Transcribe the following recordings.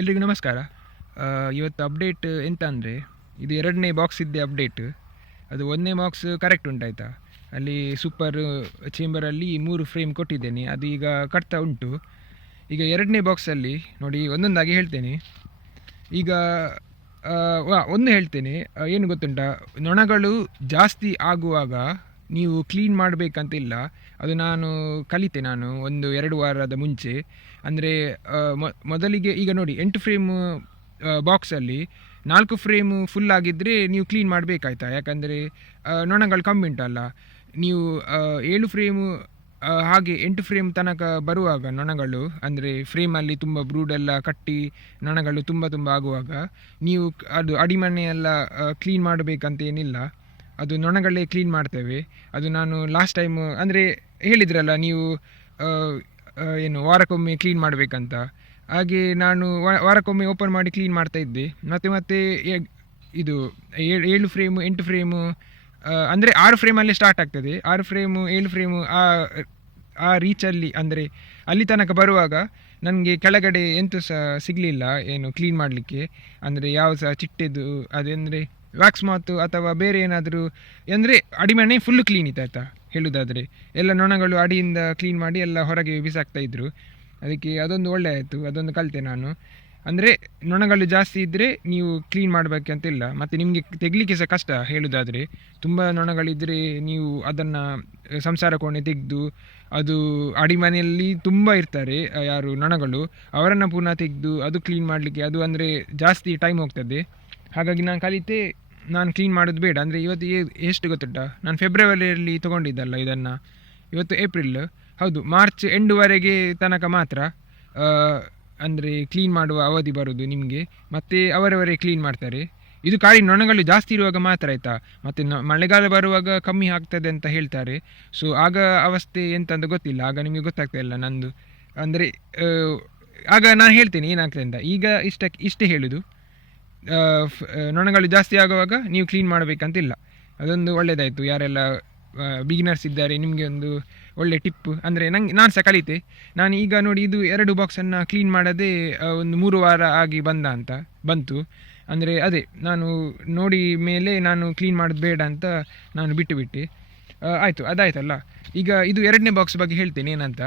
ಎಲ್ರಿಗೂ ನಮಸ್ಕಾರ. ಇವತ್ತು ಅಪ್ಡೇಟ್ ಎಂತ ಅಂದರೆ ಇದು ಎರಡನೇ ಬಾಕ್ಸ್ ಇದ್ದೆ ಅಪ್ಡೇಟ್ ಅದು ಒಂದನೇ ಬಾಕ್ಸ್ ಕರೆಕ್ಟ್ ಉಂಟಾಯ್ತಾ? ಅಲ್ಲಿ ಸೂಪರ್ ಚೇಂಬರಲ್ಲಿ ಮೂರು ಫ್ರೇಮ್ ಕೊಟ್ಟಿದ್ದೇನೆ, ಅದು ಈಗ ಕಟ್ತಾ ಉಂಟು. ಈಗ ಎರಡನೇ ಬಾಕ್ಸಲ್ಲಿ ನೋಡಿ ಒಂದೊಂದಾಗಿ ಹೇಳ್ತೇನೆ. ಈಗ ಒಂದು ಹೇಳ್ತೇನೆ ಏನು ಗೊತ್ತುಂಟ? ನೊಣಗಳು ಜಾಸ್ತಿ ಆಗುವಾಗ ನೀವು ಕ್ಲೀನ್ ಮಾಡಬೇಕಂತಿಲ್ಲ. ಅದು ನಾನು ಕಲಿತೆ ನಾನು ಒಂದು ಎರಡು ವಾರದ ಮುಂಚೆ. ಅಂದರೆ ಮೊದಲಿಗೆ ಈಗ ನೋಡಿ ಎಂಟು ಫ್ರೇಮ್ ಬಾಕ್ಸಲ್ಲಿ ನಾಲ್ಕು ಫ್ರೇಮು ಫುಲ್ ಆಗಿದ್ದರೆ ನೀವು ಕ್ಲೀನ್ ಮಾಡಬೇಕಾಯ್ತಾ? ಯಾಕಂದರೆ ನೊಣಗಳು ಕಮ್ಮಿ ಉಂಟಲ್ಲ. ನೀವು ಏಳು ಫ್ರೇಮು ಹಾಗೆ ಎಂಟು ಫ್ರೇಮ್ ತನಕ ಬರುವಾಗ ನೊಣಗಳು, ಅಂದರೆ ಫ್ರೇಮಲ್ಲಿ ತುಂಬ ಬ್ರೂಡೆಲ್ಲ ಕಟ್ಟಿ ನೊಣಗಳು ತುಂಬ ತುಂಬ ಆಗುವಾಗ ನೀವು ಅದು ಅಡಿಮಣೆಯೆಲ್ಲ ಕ್ಲೀನ್ ಮಾಡಬೇಕಂತೇನಿಲ್ಲ ಅದು ನೊಣಗಳೇ ಕ್ಲೀನ್ ಮಾಡ್ತೇವೆ. ಅದು ನಾನು ಲಾಸ್ಟ್ ಟೈಮ್ ಅಂದರೆ ಹೇಳಿದ್ರಲ್ಲ, ನೀವು ಏನು ವಾರಕ್ಕೊಮ್ಮೆ ಕ್ಲೀನ್ ಮಾಡಬೇಕಂತ. ಹಾಗೆ ನಾನು ವಾರಕ್ಕೊಮ್ಮೆ ಓಪನ್ ಮಾಡಿ ಕ್ಲೀನ್ ಮಾಡ್ತಾ ಇದ್ದೆ. ಮತ್ತು, ಮತ್ತೆ ಇದು ಏಳು ಫ್ರೇಮು ಎಂಟು ಫ್ರೇಮು ಅಂದರೆ ಆರು ಫ್ರೇಮಲ್ಲಿ ಸ್ಟಾರ್ಟ್ ಆಗ್ತದೆ. ಆರು ಫ್ರೇಮು ಏಳು ಫ್ರೇಮು ಆ ಆ ರೀಚಲ್ಲಿ ಅಂದರೆ ಅಲ್ಲಿ ತನಕ ಬರುವಾಗ ನನಗೆ ಕೆಳಗಡೆ ಎಂತೂ ಸಹ ಸಿಗಲಿಲ್ಲ, ಏನು ಕ್ಲೀನ್ ಮಾಡಲಿಕ್ಕೆ. ಅಂದರೆ ಯಾವ ಸಹ ಚಿಟ್ಟೆದು ಅದಂದರೆ ವ್ಯಾಕ್ಸ್ ಮಾತು ಅಥವಾ ಬೇರೆ ಏನಾದರೂ ಅಂದರೆ ಅಡಿಮಣೆ ಫುಲ್ಲು ಕ್ಲೀನ್ ಇತ್ತು ಆಯ್ತಾ? ಹೇಳುವುದಾದರೆ ಎಲ್ಲ ನೊಣಗಳು ಅಡಿಯಿಂದ ಕ್ಲೀನ್ ಮಾಡಿ ಎಲ್ಲ ಹೊರಗೆ ಬಿಸಾಕ್ತಾ ಇದ್ರು. ಅದಕ್ಕೆ ಅದೊಂದು ಒಳ್ಳೆ ಆಯಿತು. ಅದೊಂದು ಕಲಿತೆ ನಾನು. ಅಂದರೆ ನೊಣಗಳು ಜಾಸ್ತಿ ಇದ್ದರೆ ನೀವು ಕ್ಲೀನ್ ಮಾಡಬೇಕಂತಿಲ್ಲ ಮತ್ತು ನಿಮಗೆ ತೆಗಲಿಕ್ಕೆ ಸಹ ಕಷ್ಟ ಹೇಳುವುದಾದರೆ ತುಂಬ ನೊಣಗಳಿದ್ದರೆ ನೀವು ಅದನ್ನು ಸಂಸಾರ ಕೋಣೆ ತೆಗೆದು ಅದು ಅಡಿಮನೆಯಲ್ಲಿ ತುಂಬ ಇರ್ತಾರೆ ಯಾರು ನೊಣಗಳು. ಅವರನ್ನು ಪುನಃ ತೆಗೆದು ಅದು ಕ್ಲೀನ್ ಮಾಡಲಿಕ್ಕೆ ಅದು ಅಂದರೆ ಜಾಸ್ತಿ ಟೈಮ್ ಹೋಗ್ತದೆ. ಹಾಗಾಗಿ ನಾನು ಕಲಿತೆ, ನಾನು ಕ್ಲೀನ್ ಮಾಡೋದು ಬೇಡ. ಅಂದರೆ ಇವತ್ತು ಎಷ್ಟು ಗೊತ್ತುಂಟ? ನಾನು ಫೆಬ್ರವರಿಯಲ್ಲಿ ತೊಗೊಂಡಿದ್ದಲ್ಲ ಇದನ್ನು. ಇವತ್ತು ಏಪ್ರಿಲ್ ಹೌದು ಮಾರ್ಚ್ ಎಂಡುವರೆಗೆ ತನಕ ಮಾತ್ರ ಅಂದರೆ ಕ್ಲೀನ್ ಮಾಡುವ ಅವಧಿ ಬರೋದು ನಿಮಗೆ. ಮತ್ತು ಅವರವರೇ ಕ್ಲೀನ್ ಮಾಡ್ತಾರೆ. ಇದು ಕಾಡಿ ನೊಣಗಳು ಜಾಸ್ತಿ ಇರುವಾಗ ಮಾತ್ರ ಆಯಿತಾ? ಮತ್ತು ಮಳೆಗಾಲ ಬರುವಾಗ ಕಮ್ಮಿ ಆಗ್ತದೆ ಅಂತ ಹೇಳ್ತಾರೆ. ಸೊ ಆಗ ಅವಸ್ಥೆ ಎಂತ ಗೊತ್ತಿಲ್ಲ. ಆಗ ನಿಮಗೆ ಗೊತ್ತಾಗ್ತಾ ಇಲ್ಲ ನಂದು. ಅಂದರೆ ಆಗ ನಾನು ಹೇಳ್ತೇನೆ ಏನಾಗ್ತದೆ ಅಂತ. ಈಗ ಇಷ್ಟಕ್ಕೆ, ಇಷ್ಟೇ ಹೇಳೋದು. ನೊಣಗಳು ಜಾಸ್ತಿ ಆಗುವಾಗ ನೀವು ಕ್ಲೀನ್ ಮಾಡಬೇಕಂತಿಲ್ಲ. ಅದೊಂದು ಒಳ್ಳೆಯದಾಯಿತು ಯಾರೆಲ್ಲ ಬಿಗಿನರ್ಸ್ ಇದ್ದಾರೆ, ನಿಮಗೆ ಒಂದು ಒಳ್ಳೆ ಟಿಪ್ ಅಂದರೆ ನಂಗೆ, ನಾನು ಸಹ ಕಲಿತೆ. ನಾನು ಈಗ ನೋಡಿ ಇದು ಎರಡು ಬಾಕ್ಸನ್ನು ಕ್ಲೀನ್ ಮಾಡದೆ ಒಂದು ಮೂರು ವಾರ ಆಗಿ ಬಂದ ಅಂತ, ಬಂತು. ಅಂದರೆ ಅದೇ, ನಾನು ನೋಡಿ ಮೇಲೆ ನಾನು ಕ್ಲೀನ್ ಮಾಡೋದು ಬೇಡ ಅಂತ ನಾನು ಬಿಟ್ಟು ಬಿಟ್ಟೆ. ಆಯಿತು, ಅದಾಯ್ತಲ್ಲ. ಈಗ ಇದು ಎರಡನೇ ಬಾಕ್ಸ್ ಬಗ್ಗೆ ಹೇಳ್ತೇನೆ ಏನಂತ.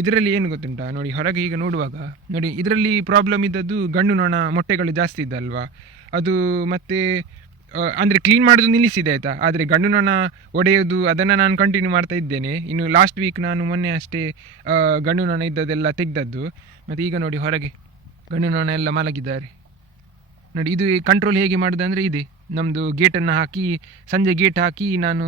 ಇದರಲ್ಲಿ ಏನು ಗೊತ್ತುಂಟಾ? ನೋಡಿ, ಹೊರಗೆ ಈಗ ನೋಡುವಾಗ, ನೋಡಿ, ಇದರಲ್ಲಿ ಪ್ರಾಬ್ಲಮ್ ಇದ್ದದ್ದು ಗಂಡು ನೊಣ ಮೊಟ್ಟೆಗಳು ಜಾಸ್ತಿ ಇದ್ದಲ್ವಾ? ಅದು ಮತ್ತೆ ಅಂದರೆ ಕ್ಲೀನ್ ಮಾಡೋದು ನಿಲ್ಲಿಸಿದೆ ಆಯಿತಾ? ಆದರೆ ಗಂಡು ನೊಣ ಒಡೆಯೋದು, ಅದನ್ನು ನಾನು ಕಂಟಿನ್ಯೂ ಮಾಡ್ತಾ ಇದ್ದೇನೆ. ಇನ್ನು ಲಾಸ್ಟ್ ವೀಕ್ ನಾನು ಮೊನ್ನೆ ಅಷ್ಟೇ ಗಂಡು ನೊಣ ಇದ್ದದೆಲ್ಲ ತೆಗ್ದದ್ದು. ಮತ್ತು ಈಗ ನೋಡಿ, ಹೊರಗೆ ಗಂಡು ನೊಣ ಎಲ್ಲ ಮಲಗಿದ್ದಾರೆ. ನೋಡಿ, ಇದು ಕಂಟ್ರೋಲ್ ಹೇಗೆ ಮಾಡೋದಂದರೆ ಇದೆ. ನಮ್ಮದು ಗೇಟನ್ನು ಹಾಕಿ, ಸಂಜೆ ಗೇಟ್ ಹಾಕಿ ನಾನು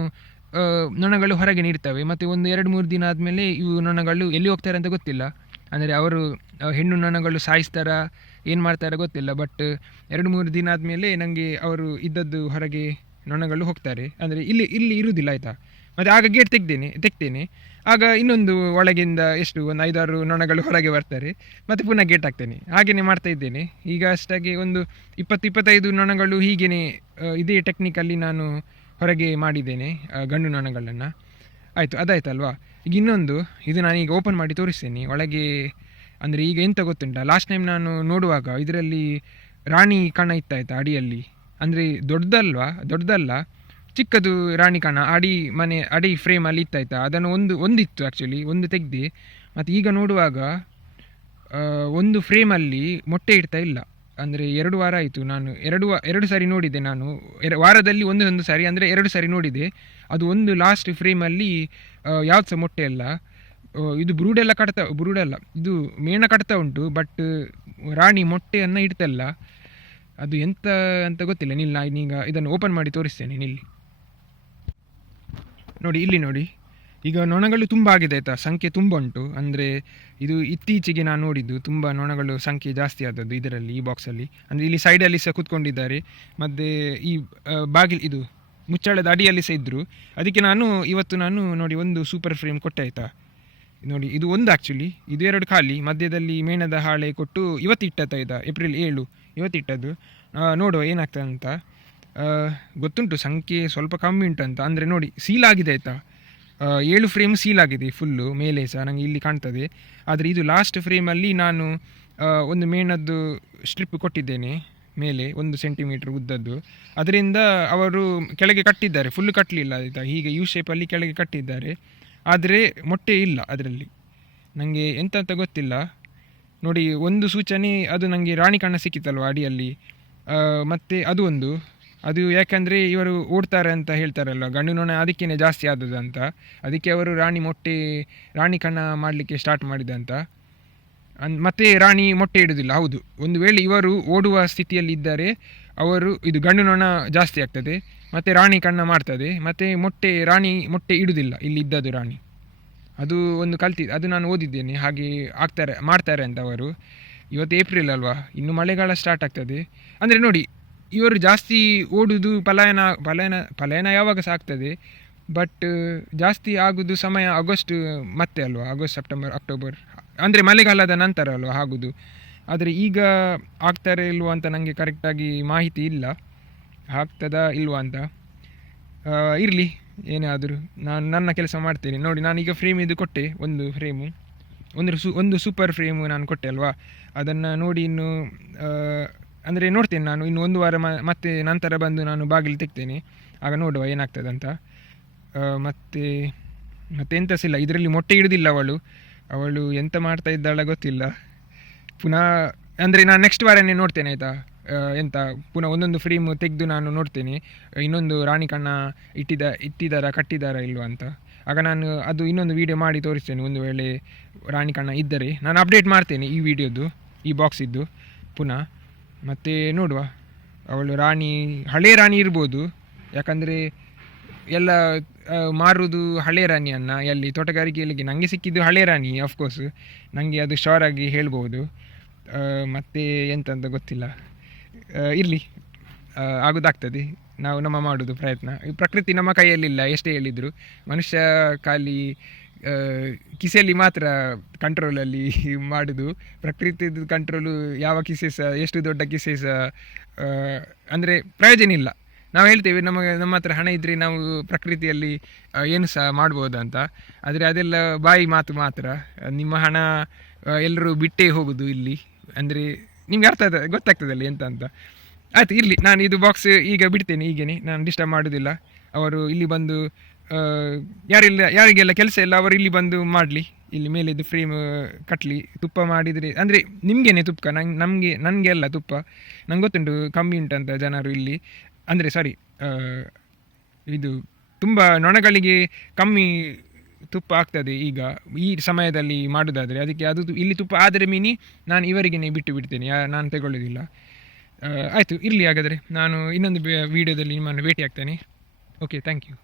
ನೊಣಗಳು ಹೊರಗೆ ನೀಡ್ತವೆ. ಮತ್ತು ಒಂದು ಎರಡು ಮೂರು ದಿನ ಆದಮೇಲೆ ಇವು ನೊಣಗಳು ಎಲ್ಲಿ ಹೋಗ್ತಾರೆ ಅಂತ ಗೊತ್ತಿಲ್ಲ. ಅಂದರೆ ಅವರು ಹೆಣ್ಣು ನೊಣಗಳು ಸಾಯಿಸ್ತಾರ, ಏನು ಮಾಡ್ತಾರೆ ಗೊತ್ತಿಲ್ಲ. ಬಟ್ ಎರಡು ಮೂರು ದಿನ ಆದಮೇಲೆ ನನಗೆ ಅವರು ಇದ್ದದ್ದು ಹೊರಗೆ ನೊಣಗಳು ಹೋಗ್ತಾರೆ. ಅಂದರೆ ಇಲ್ಲಿ ಇಲ್ಲಿ ಇರುವುದಿಲ್ಲ ಆಯಿತಾ? ಮತ್ತು ಆಗ ಗೇಟ್ ತೆಗ್ದೇನೆ, ತೆಗ್ತೇನೆ. ಆಗ ಇನ್ನೊಂದು ಒಳಗಿಂದ ಎಷ್ಟು, ಒಂದು ಐದಾರು ನೊಣಗಳು ಹೊರಗೆ ಬರ್ತಾರೆ. ಮತ್ತು ಪುನಃ ಗೇಟ್ ಹಾಕ್ತೇನೆ. ಹಾಗೆಯೇ ಮಾಡ್ತಾ ಇದ್ದೇನೆ. ಈಗ ಅಷ್ಟಾಗಿ ಒಂದು ಇಪ್ಪತ್ತು, ಇಪ್ಪತ್ತೈದು ನೊಣಗಳು ಹೀಗೇ ಇದೇ ಟೆಕ್ನಿಕಲ್ಲಿ ನಾನು ಹೊರಗೆ ಮಾಡಿದ್ದೇನೆ ಗಂಡು ನೊಣಗಳನ್ನು. ಆಯಿತು, ಅದಾಯ್ತಲ್ವಾ? ಈಗ ಇನ್ನೊಂದು, ಇದು ನಾನೀಗ ಓಪನ್ ಮಾಡಿ ತೋರಿಸ್ತೇನೆ. ಒಳಗೆ, ಅಂದರೆ ಈಗ ಎಂತ ಗೊತ್ತುಂಟ? ಲಾಸ್ಟ್ ಟೈಮ್ ನಾನು ನೋಡುವಾಗ ಇದರಲ್ಲಿ ರಾಣಿ ಕಣ ಇತ್ತಾಯ್ತಾ ಅಡಿಯಲ್ಲಿ? ಅಂದರೆ ದೊಡ್ಡದಲ್ವಾ? ದೊಡ್ಡದಲ್ಲ. ಚಿಕ್ಕದು ರಾಣಿ ಕಣ, ಅಡಿ ಮನೆ, ಅಡಿ ಫ್ರೇಮಲ್ಲಿ ಇತ್ತಾಯ್ತಾ? ಅದನ್ನು ಒಂದು, ಒಂದಿತ್ತು ಆ್ಯಕ್ಚುಲಿ ಒಂದು ತೆಗ್ದು. ಮತ್ತು ಈಗ ನೋಡುವಾಗ ಒಂದು ಫ್ರೇಮಲ್ಲಿ ಮೊಟ್ಟೆ ಇಡ್ತಾ ಇಲ್ಲ. ಅಂದರೆ ಎರಡು ವಾರ ಆಯಿತು ನಾನು ಎರಡು ಎರಡು ಸಾರಿ ನೋಡಿದೆ ನಾನು. ಎರ ವಾರದಲ್ಲಿ ಒಂದು ಒಂದು ಸಾರಿ, ಅಂದರೆ ಎರಡು ಸಾರಿ ನೋಡಿದೆ. ಅದು ಒಂದು ಲಾಸ್ಟ್ ಫ್ರೇಮಲ್ಲಿ ಯಾವ್ದು ಸಹ ಮೊಟ್ಟೆ ಅಲ್ಲ. ಇದು ಬ್ರೂಡೆಲ್ಲ ಕಟ್ತಾ, ಬ್ರೂಡೆಲ್ಲ, ಇದು ಮೇಣ ಕಟ್ತಾ ಉಂಟು ಬಟ್ ರಾಣಿ ಮೊಟ್ಟೆಯನ್ನು ಇಡ್ತಲ್ಲ. ಅದು ಎಂತ ಅಂತ ಗೊತ್ತಿಲ್ಲ. ನಿಲ್ಲ ನಾನೀಗ ಇದನ್ನು ಓಪನ್ ಮಾಡಿ ತೋರಿಸ್ತೇನೆ, ನಿಲ್ಲಿ. ನೋಡಿ, ಇಲ್ಲಿ ನೋಡಿ. ಈಗ ನೊಣಗಳು ತುಂಬ ಆಗಿದೆ ಆಯಿತಾ? ಸಂಖ್ಯೆ ತುಂಬ ಉಂಟು. ಅಂದರೆ ಇದು ಇತ್ತೀಚೆಗೆ ನಾನು ನೋಡಿದ್ದು ತುಂಬ ನೊಣಗಳು ಸಂಖ್ಯೆ ಜಾಸ್ತಿ ಆದದ್ದು ಇದರಲ್ಲಿ ಈ ಬಾಕ್ಸಲ್ಲಿ ಅಂದರೆ ಇಲ್ಲಿ ಸೈಡಲ್ಲಿ ಸಹ ಕೂತ್ಕೊಂಡಿದ್ದಾರೆ. ಮತ್ತು ಈ ಬಾಗಿಲು ಇದು ಮುಚ್ಚಳದ ಅಡಿಯಲ್ಲಿ ಸಹ ಇದ್ದರು ಅದಕ್ಕೆ ನಾನು ಇವತ್ತು ನಾನು ನೋಡಿ ಒಂದು ಸೂಪರ್ ಫ್ರೇಮ್ ಕೊಟ್ಟೆ ಆಯಿತಾ? ನೋಡಿ ಇದು ಒಂದು ಆ್ಯಕ್ಚುಲಿ ಇದು ಎರಡು ಖಾಲಿ. ಮಧ್ಯದಲ್ಲಿ ಮೇಣದ ಹಾಳೆ ಕೊಟ್ಟು ಇವತ್ತು ಇಟ್ಟತ್ತ ಇದ್ದ ಏಪ್ರಿಲ್ ಏಳು ಇವತ್ತು ಇಟ್ಟದ್ದು ಆ, ನೋಡುವ ಏನಾಗ್ತದೆ ಅಂತ ಗೊತ್ತುಂಟು ಸಂಖ್ಯೆ ಸ್ವಲ್ಪ ಕಮ್ಮಿ ಉಂಟಂತ. ಅಂದರೆ ನೋಡಿ ಸೀಲ್ ಆಗಿದೆ ಆಯಿತಾ? ಏಳು ಫ್ರೇಮ್ ಸೀಲ್ ಆಗಿದೆ ಫುಲ್ಲು ಮೇಲೆ ಸಹ ನನಗೆ ಇಲ್ಲಿ ಕಾಣ್ತದೆ. ಆದರೆ ಇದು ಲಾಸ್ಟ್ ಫ್ರೇಮಲ್ಲಿ ನಾನು ಒಂದು ಮೇಣದ್ದು ಸ್ಟ್ರಿಪ್ ಕೊಟ್ಟಿದ್ದೇನೆ ಮೇಲೆ, ಒಂದು ಸೆಂಟಿಮೀಟ್ರ್ ಉದ್ದದ್ದು. ಅದರಿಂದ ಅವರು ಕೆಳಗೆ ಕಟ್ಟಿದ್ದಾರೆ ಫುಲ್ ಕಟ್ಟಲಿಲ್ಲ ಆಯಿತಾ? ಹೀಗೆ ಯು ಶೇಪಲ್ಲಿ ಕೆಳಗೆ ಕಟ್ಟಿದ್ದಾರೆ. ಆದರೆ ಮೊಟ್ಟೆ ಇಲ್ಲ ಅದರಲ್ಲಿ. ನನಗೆ ಎಂತ ಅಂತ ಗೊತ್ತಿಲ್ಲ. ನೋಡಿ, ಒಂದು ಸೂಚನೆ ಅದು ನನಗೆ ರಾಣಿ ಕಣ್ಣ ಸಿಕ್ಕಿತ್ತಲ್ವ ಅಡಿಯಲ್ಲಿ? ಮತ್ತು ಮತ್ತೆ ಅದು ಒಂದು. ಅದು ಯಾಕಂದರೆ ಇವರು ಓಡ್ತಾರೆ ಅಂತ ಹೇಳ್ತಾರಲ್ಲ ಗಂಡು ನೊಣ ಅದಕ್ಕೇ ಜಾಸ್ತಿ ಆದದ್ದು ಅಂತ. ಅದಕ್ಕೆ ಅವರು ರಾಣಿ ಮೊಟ್ಟೆ, ರಾಣಿ ಕಣ್ಣ ಮಾಡಲಿಕ್ಕೆ ಸ್ಟಾರ್ಟ್ ಮಾಡಿದಂತ ಅನ್, ಮತ್ತೆ ರಾಣಿ ಮೊಟ್ಟೆ ಇಡುವುದಿಲ್ಲ ಹೌದು. ಒಂದು ವೇಳೆ ಇವರು ಓಡುವ ಸ್ಥಿತಿಯಲ್ಲಿ ಇದ್ದರೆ ಅವರು, ಇದು ಗಂಡು ನೊಣ ಜಾಸ್ತಿ ಆಗ್ತದೆ, ಮತ್ತು ರಾಣಿ ಕಣ್ಣ ಮಾಡ್ತದೆ, ಮತ್ತು ಮೊಟ್ಟೆ, ರಾಣಿ ಮೊಟ್ಟೆ ಇಡುವುದಿಲ್ಲ ಇಲ್ಲಿ ಇದ್ದದ್ದು ರಾಣಿ. ಅದು ಒಂದು ಕಲ್ತಿ, ಅದು ನಾನು ಓದಿದ್ದೇನೆ, ಹಾಗೆ ಆಗ್ತಾರೆ, ಮಾಡ್ತಾರೆ ಅಂತ ಅವರು. ಇವತ್ತು ಏಪ್ರಿಲ್ ಅಲ್ವಾ, ಇನ್ನು ಮಳೆಗಾಲ ಸ್ಟಾರ್ಟ್ ಆಗ್ತದೆ. ಅಂದರೆ ನೋಡಿ ಇವರು ಜಾಸ್ತಿ ಓಡುವುದು ಪಲಾಯನ ಪಲಾಯನ ಪಲಾಯನ ಯಾವಾಗ ಸಹ ಆಗ್ತದೆ ಬಟ್ ಜಾಸ್ತಿ ಆಗೋದು ಸಮಯ ಆಗಸ್ಟ್ ಮತ್ತೆ ಅಲ್ವಾ, ಆಗಸ್ಟ್, ಸೆಪ್ಟೆಂಬರ್, ಅಕ್ಟೋಬರ್, ಅಂದರೆ ಮಳೆಗಾಲದ ನಂತರ ಅಲ್ವಾ ಆಗೋದು. ಆದರೆ ಈಗ ಆಗ್ತಾರೆ ಇಲ್ವಾ ಅಂತ ನನಗೆ ಕರೆಕ್ಟಾಗಿ ಮಾಹಿತಿ ಇಲ್ಲ. ಆಗ್ತದಾ ಇಲ್ವಾ ಅಂತ. ಇರಲಿ, ಏನಾದರೂ ನಾನು ನನ್ನ ಕೆಲಸ ಮಾಡ್ತೇನೆ. ನೋಡಿ ನಾನೀಗ ಫ್ರೇಮ್ ಇದು ಕೊಟ್ಟೆ, ಒಂದು ಫ್ರೇಮು ಒಂದು ಸು, ಒಂದು ಸೂಪರ್ ಫ್ರೇಮು ನಾನು ಕೊಟ್ಟೆ ಅಲ್ವಾ? ಅದನ್ನು ನೋಡಿ ಇನ್ನು ಅಂದರೆ ನೋಡ್ತೇನೆ ನಾನು, ಇನ್ನು ಒಂದು ವಾರ ಮತ್ತೆ ನಂತರ ಬಂದು ನಾನು ಬಾಗಿಲು ತೆಗ್ತೇನೆ. ಆಗ ನೋಡುವ ಏನಾಗ್ತದೆ ಅಂತ. ಮತ್ತೆ ಮತ್ತೆ ಎಂತ ಸಹ ಇಲ್ಲ. ಇದರಲ್ಲಿ ಮೊಟ್ಟೆ ಇಡುವುದಿಲ್ಲ ಅವಳು. ಅವಳು ಎಂತ ಮಾಡ್ತಾ ಇದ್ದಾಳ ಗೊತ್ತಿಲ್ಲ. ಪುನಃ, ಅಂದರೆ ನಾನು ನೆಕ್ಸ್ಟ್ ವಾರನೇ ನೋಡ್ತೇನೆ ಆಯಿತಾ? ಎಂತ? ಪುನಃ ಒಂದೊಂದು ಫ್ರೇಮ್ ತೆಗೆದು ನಾನು ನೋಡ್ತೇನೆ. ಇನ್ನೊಂದು ರಾಣಿ ಕಣ್ಣ ಇಟ್ಟಿದ ಇಟ್ಟಿದ್ದಾರಾ ಕಟ್ಟಿದ್ದಾರಾ ಇಲ್ವಾ ಅಂತ. ಆಗ ನಾನು ಅದು ಇನ್ನೊಂದು ವೀಡಿಯೋ ಮಾಡಿ ತೋರಿಸ್ತೇನೆ. ಒಂದು ವೇಳೆ ರಾಣಿ ಕಣ್ಣ ಇದ್ದರೆ ನಾನು ಅಪ್ಡೇಟ್ ಮಾಡ್ತೇನೆ ಈ ವಿಡಿಯೋದು ಈ ಬಾಕ್ಸಿದ್ದು ಪುನಃ. ಮತ್ತು ನೋಡುವ. ಅವಳು ರಾಣಿ, ಹಳೆ ರಾಣಿ ಇರ್ಬೋದು. ಯಾಕಂದರೆ ಎಲ್ಲ ಮಾರುವುದು ಹಳೆ ರಾಣಿಯನ್ನು ಎಲ್ಲಿ ತೋಟಗಾರಿಕೆಯಲ್ಲಿ ನನಗೆ ಸಿಕ್ಕಿದ್ದು ಹಳೆ ರಾಣಿ ಅಫ್ಕೋರ್ಸ್ ನನಗೆ ಅದು ಶೋರ್ ಆಗಿ ಹೇಳ್ಬೋದು. ಮತ್ತೆ ಎಂತ ಅಂತ ಗೊತ್ತಿಲ್ಲ ಇರಲಿ. ಆಗೋದಾಗ್ತದೆ. ನಾವು ನಮ್ಮ ಮಾಡೋದು ಪ್ರಯತ್ನ. ಪ್ರಕೃತಿ ನಮ್ಮ ಕೈಯಲ್ಲಿಲ್ಲ, ಎಷ್ಟೇ ಹೇಳಿದರು. ಮನುಷ್ಯ ಖಾಲಿ ಕಿಸೆಯಲ್ಲಿ ಮಾತ್ರ ಕಂಟ್ರೋಲಲ್ಲಿ ಮಾಡೋದು. ಪ್ರಕೃತಿದು ಕಂಟ್ರೋಲು ಯಾವ ಕಿಸೆ ಸಹ, ಎಷ್ಟು ದೊಡ್ಡ ಕಿಸೆ ಸಹ ಅಂದರೆ ಪ್ರಯೋಜನ ಇಲ್ಲ. ನಾವು ಹೇಳ್ತೇವೆ ನಮಗೆ ನಮ್ಮ ಹತ್ರ ಹಣ ಇದ್ದರೆ ನಾವು ಪ್ರಕೃತಿಯಲ್ಲಿ ಏನು ಸಹ ಅಂತ. ಆದರೆ ಅದೆಲ್ಲ ಬಾಯಿ ಮಾತು ಮಾತ್ರ. ನಿಮ್ಮ ಹಣ ಎಲ್ಲರೂ ಬಿಟ್ಟೇ ಹೋಗೋದು ಇಲ್ಲಿ. ಅಂದರೆ ನಿಮ್ಗೆ ಅರ್ಥ ಗೊತ್ತಾಗ್ತದಲ್ಲ ಎಂತ ಅಂತ. ಆಯ್ತು ಇರಲಿ ನಾನು ಇದು ಬಾಕ್ಸ್ ಈಗ ಬಿಡ್ತೇನೆ, ಈಗೇನೆ. ನಾನು ಡಿಸ್ಟರ್ಬ್ ಮಾಡೋದಿಲ್ಲ. ಅವರು ಇಲ್ಲಿ ಬಂದು ಯಾರಿಲ್ಲ, ಯಾರಿಗೆಲ್ಲ ಕೆಲಸ ಇಲ್ಲ, ಅವರು ಇಲ್ಲಿ ಬಂದು ಮಾಡಲಿ. ಇಲ್ಲಿ ಮೇಲಿದ್ದು ಫ್ರೇಮ್ ಕಟ್ಟಲಿ ತುಪ್ಪ ಮಾಡಿದರೆ, ಅಂದರೆ ನಿಮಗೇನೆ ತುಪ್ಪ, ನಂಗೆ, ನಮಗೆ, ನನಗೆ ಅಲ್ಲ ತುಪ್ಪ. ನಂಗೆ ಗೊತ್ತುಂಟು, ಕಮ್ಮಿ ಉಂಟಂತ ಜನರು ಇಲ್ಲಿ. ಅಂದರೆ ಸಾರಿ ಇದು ತುಂಬ ನೊಣಗಳಿಗೆ ಕಮ್ಮಿ ತುಪ್ಪ ಆಗ್ತದೆ ಈಗ. ಈ ಸಮಯದಲ್ಲಿ ಮಾಡೋದಾದರೆ, ಅದಕ್ಕೆ ಅದು ಇಲ್ಲಿ ತುಪ್ಪ ಆದರೆ ಮೀನಿ ನಾನು ಇವರಿಗೇನೆ ಬಿಟ್ಟು ಬಿಡ್ತೇನೆ ನಾನು ತಗೊಳ್ಳೋದಿಲ್ಲ. ಆಯಿತು, ಇರಲಿ ಹಾಗಾದರೆ. ನಾನು ಇನ್ನೊಂದು ವೀಡಿಯೋದಲ್ಲಿ ನಿಮ್ಮನ್ನು ಭೇಟಿ ಆಗ್ತೇನೆ ಓಕೆ ಥ್ಯಾಂಕ್ ಯು